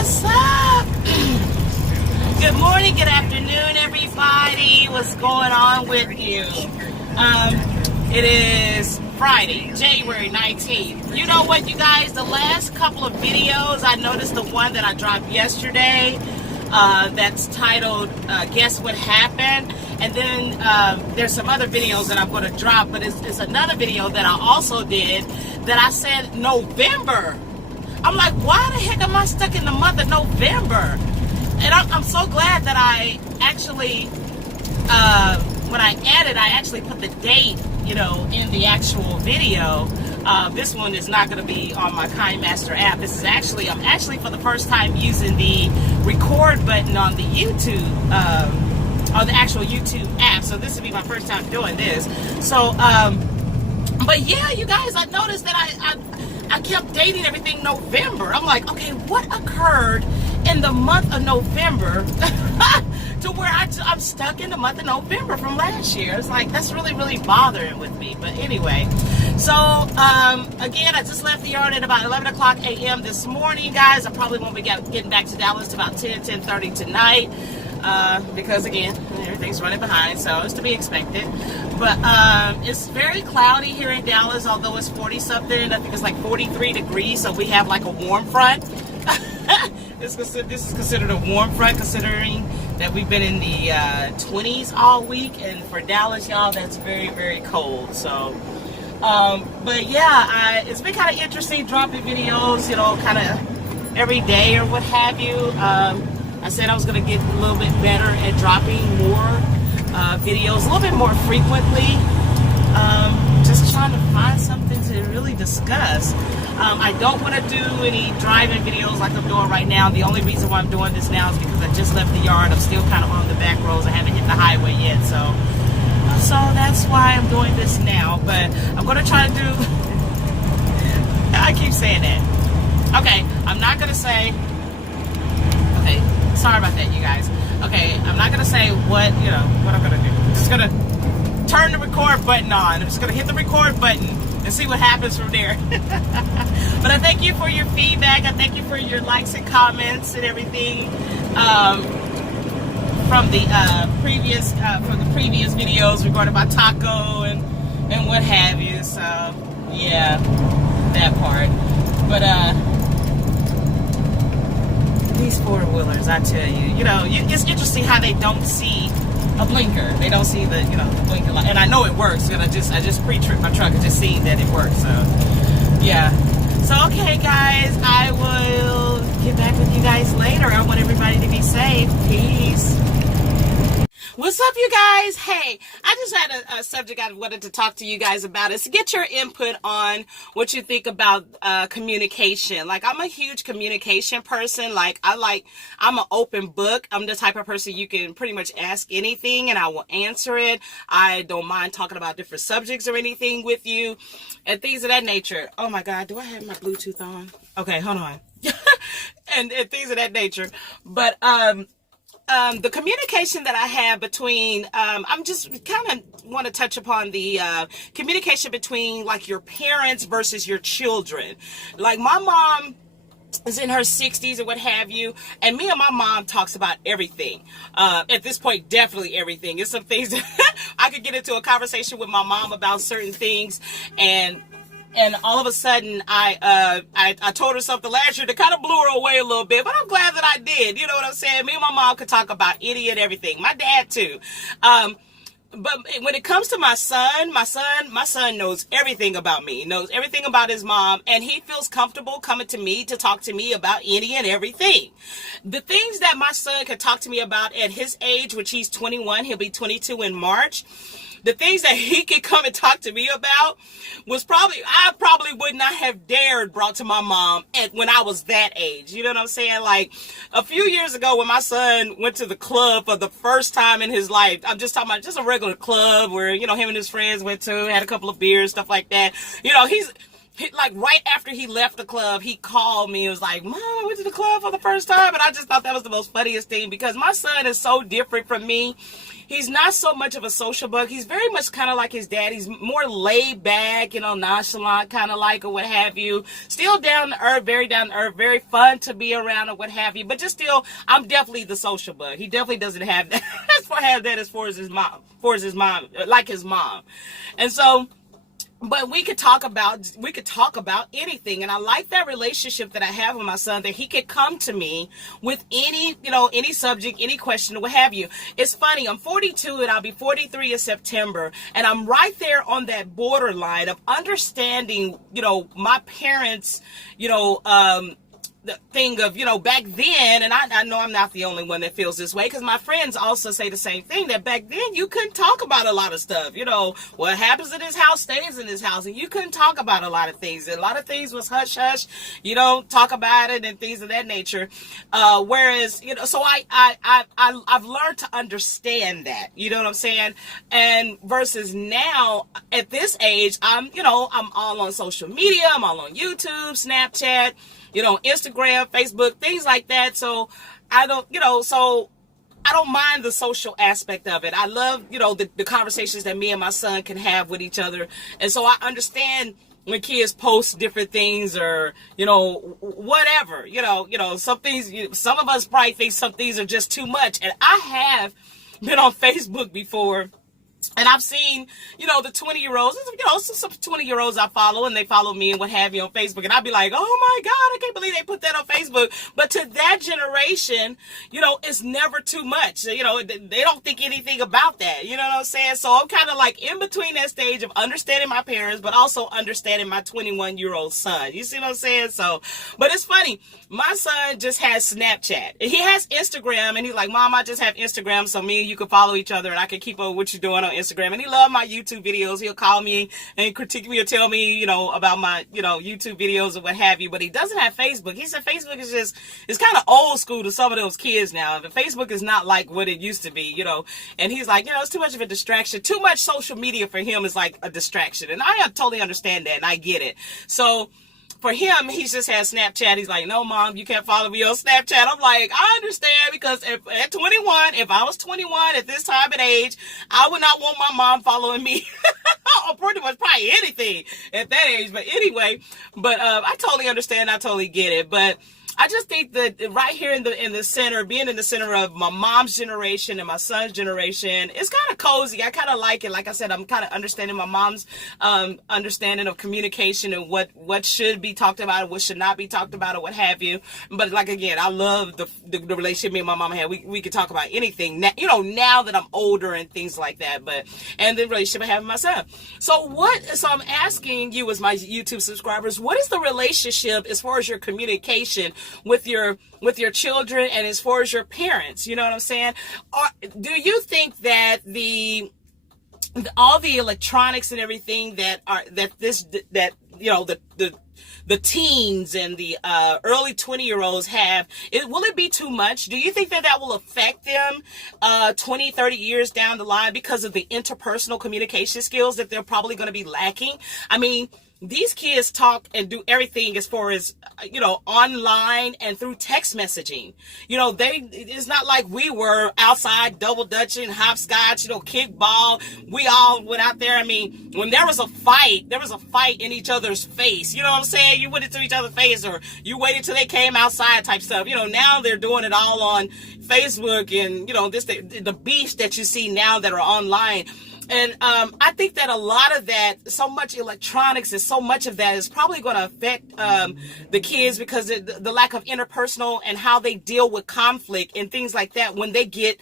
What's up? Good morning, good afternoon, everybody. What's going on with you? It is Friday, January 19th. You know what, you guys? The last couple of videos, I noticed the one that I dropped yesterday that's titled Guess What Happened? And then there's some other videos that I'm going to drop, but it's another video that I also did that I said November. I'm like, why the heck am I stuck in the month of November? And I'm so glad that I actually, when I edit, I actually put the date, you know, in the actual video. This one is not going to be on my KineMaster app. This is actually, I'm actually for the first time using the record button on the YouTube, on the actual YouTube app. So this will be my first time doing this. So, but yeah, you guys, I noticed that I kept dating everything November. I'm like, okay, what occurred in the month of November to where I'm stuck in the month of November from last year? It's like, that's really, really bothering with me. But anyway, so again, I just left the yard at about 11 o'clock a.m. this morning, guys. I probably won't be getting back to Dallas to about 10:30 tonight. Because again, everything's running behind, so it's to be expected. But it's very cloudy here in Dallas, although it's 40 something. I think it's like 43 degrees, so we have like a warm front. This is considered a warm front, considering that we've been in the 20s all week, and for Dallas, y'all, that's very, very cold. So but yeah, it's been kind of interesting dropping videos, you know, kind of every day or what have you. I said I was going to get a little bit better at dropping more videos, a little bit more frequently. Just trying to find something to really discuss. I don't want to do any driving videos like I'm doing right now. The only reason why I'm doing this now is because I just left the yard. I'm still kind of on the back roads. I haven't hit the highway yet, so that's why I'm doing this now. But I'm going to try to do... I keep saying that. Okay, I'm not going to say... Okay. Sorry about that, you guys. Okay, I'm not going to say what I'm going to do. I'm just going to turn the record button on. I'm just going to hit the record button and see what happens from there. But I thank you for your feedback. I thank you for your likes and comments and everything from the previous videos regarding my taco and what have you. So, yeah, that part. But, these four-wheelers, I tell you, it's interesting how they don't see a blinker. They don't see the blinker light. And I know it works, because I just pre-tripped my truck and just seen that it works. So, yeah. So, okay, guys, I will get back with you guys later. I want everybody to be safe. Peace. What's up, you guys? Hey, I just had a subject I wanted to talk to you guys about. Is to get your input on what you think about communication. Like, I'm a huge communication person. Like, I'm an open book. I'm the type of person you can pretty much ask anything and I will answer it. I don't mind talking about different subjects or anything with you and things of that nature. Oh my God, do I have my Bluetooth on? Okay, hold on. and things of that nature. But, the communication that I have between, I'm just kind of want to touch upon the communication between like your parents versus your children. Like, my mom is in her 60s or what have you, and me and my mom talks about everything. At this point, definitely everything. It's some things that I could get into a conversation with my mom about certain things, and all of a sudden, I told her something last year that kind of blew her away a little bit, but I'm glad that I did. You know what I'm saying? Me and my mom could talk about any and everything. My dad too. But when it comes to my son knows everything about me, knows everything about his mom, and he feels comfortable coming to me to talk to me about any and everything. The things that my son could talk to me about at his age, which he's 21, he'll be 22 in March. The things that he could come and talk to me about was I probably would not have dared brought to my mom when I was that age. You know what I'm saying? Like, a few years ago when my son went to the club for the first time in his life, I'm just talking about just a regular club where, him and his friends went to, had a couple of beers, stuff like that. like right after he left the club, he called me and was like, Mom, I went to the club for the first time. And I just thought that was the most funniest thing, because my son is so different from me. He's not so much of a social bug. He's very much kind of like his dad. He's more laid back, nonchalant, kind of like, or what have you. Still down to earth, very fun to be around, or what have you. But just still, I'm definitely the social bug. He definitely doesn't have that. As far as his mom, like his mom. And so, but we could talk about anything. And I like that relationship that I have with my son, that he could come to me with any subject, any question, or what have you. It's funny, I'm 42 and I'll be 43 in September. And I'm right there on that borderline of understanding, my parents, the thing of, back then, and I know I'm not the only one that feels this way, because my friends also say the same thing, that back then you couldn't talk about a lot of stuff. What happens in this house stays in this house, and you couldn't talk about a lot of things. A lot of things was hush hush, you don't talk about it, and things of that nature. Whereas, so I've learned to understand that, you know what I'm saying? And versus now, at this age, I'm all on social media, I'm all on YouTube, Snapchat, Instagram, Facebook, things like that. So I don't mind the social aspect of it. I love, the conversations that me and my son can have with each other. And so I understand when kids post different things, or, whatever, some things, some of us probably think some things are just too much. And I have been on Facebook before, and I've seen, the 20-year-olds, some 20-year-olds I follow, and they follow me and what have you on Facebook. And I'd be like, oh my God, I can't believe they put that on Facebook. But to that generation, it's never too much. They don't think anything about that. You know what I'm saying? So I'm kind of like in between that stage of understanding my parents, but also understanding my 21-year-old son. You see what I'm saying? So, but it's funny. My son just has Snapchat. He has Instagram, and he's like, Mom, I just have Instagram, so me and you can follow each other, and I can keep up with what you're doing on Instagram. And he loves my YouTube videos. He'll call me and critique me or tell me, about my, YouTube videos or what have you. But he doesn't have Facebook. He said Facebook is it's kind of old school to some of those kids now. But Facebook is not like what it used to be, And he's like, it's too much of a distraction. Too much social media for him is like a distraction. And I totally understand that, and I get it. So for him, he just has Snapchat. He's like, no, Mom, you can't follow me on Snapchat. I'm like, I understand, because if I was 21 at this time and age, I would not want my mom following me or pretty much probably anything at that age. But anyway, I totally understand. I totally get it. But I just think that right here in the center, being in the center of my mom's generation and my son's generation, it's kind of cozy. I kind of like it. Like I said, I'm kind of understanding my mom's understanding of communication and what should be talked about and what should not be talked about, or what have you. But like, again, I love the relationship me and my mom had. We could talk about anything, now that I'm older and things like that. And the relationship I have with my son. So I'm asking you, as my YouTube subscribers, what is the relationship as far as your communication with your children, and as far as your parents? You know what I'm saying? Do you think that all the electronics and everything the teens and the early 20-year-olds have, will it be too much? Do you think that will affect them 20, 30 years down the line because of the interpersonal communication skills that they're probably going to be lacking? I mean, these kids talk and do everything as far as, online and through text messaging. It's not like we were outside double dutching, hopscotch, kickball. We all went out there. I mean, when there was a fight in each other's face. You know what I'm saying? You went into each other's face, or you waited till they came outside type stuff. Now they're doing it all on Facebook, and, the beefs that you see now that are online. And I think that a lot of that, so much electronics and so much of that is probably going to affect the kids, because the lack of interpersonal and how they deal with conflict and things like that when they get,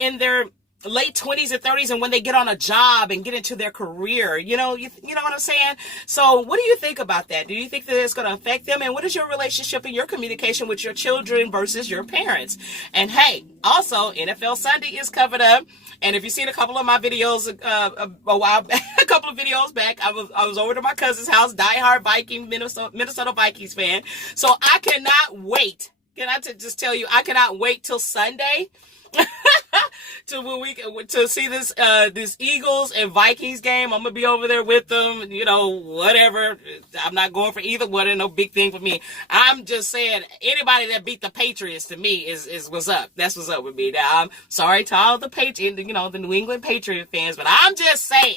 in their late 20s and 30s, and when they get on a job and get into their career, you know what I'm saying? So what do you think about that? Do you think that it's going to affect them? And what is your relationship and your communication with your children versus your parents? And hey, also, NFL Sunday is coming up. And if you've seen a couple of my videos a while back, a couple of videos back, I was over to my cousin's house, diehard Viking, Minnesota Vikings fan. So I cannot wait. Can I just tell you, I cannot wait till Sunday to when we to see this Eagles and Vikings game. I'm gonna be over there with them. You know, whatever. I'm not going for either one. No big thing for me. I'm just saying anybody that beat the Patriots to me is what's up. That's what's up with me. Now I'm sorry to all the the New England Patriot fans, but I'm just saying.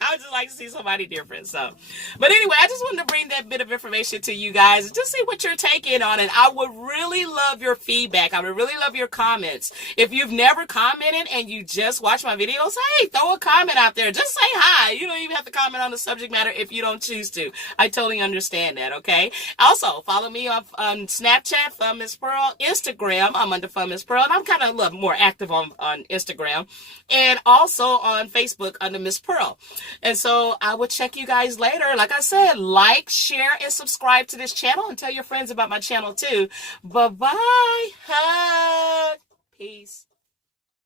I would just like to see somebody different. So, but anyway, I just wanted to bring that bit of information to you guys and just see what you're taking on it. I would really love your feedback. I would really love your comments. If you've never commented and you just watch my videos, hey, throw a comment out there. Just say hi. You don't even have to comment on the subject matter if you don't choose to. I totally understand that, okay? Also, follow me on Snapchat, Fun Miss Pearl, Instagram. I'm under Fun Miss Pearl, and I'm kind of a little more active on Instagram, and also on Facebook under Miss Pearl. And so I will check you guys later. Like I said, like, share, and subscribe to this channel, and tell your friends about my channel too. Bye-bye. Hug. Peace.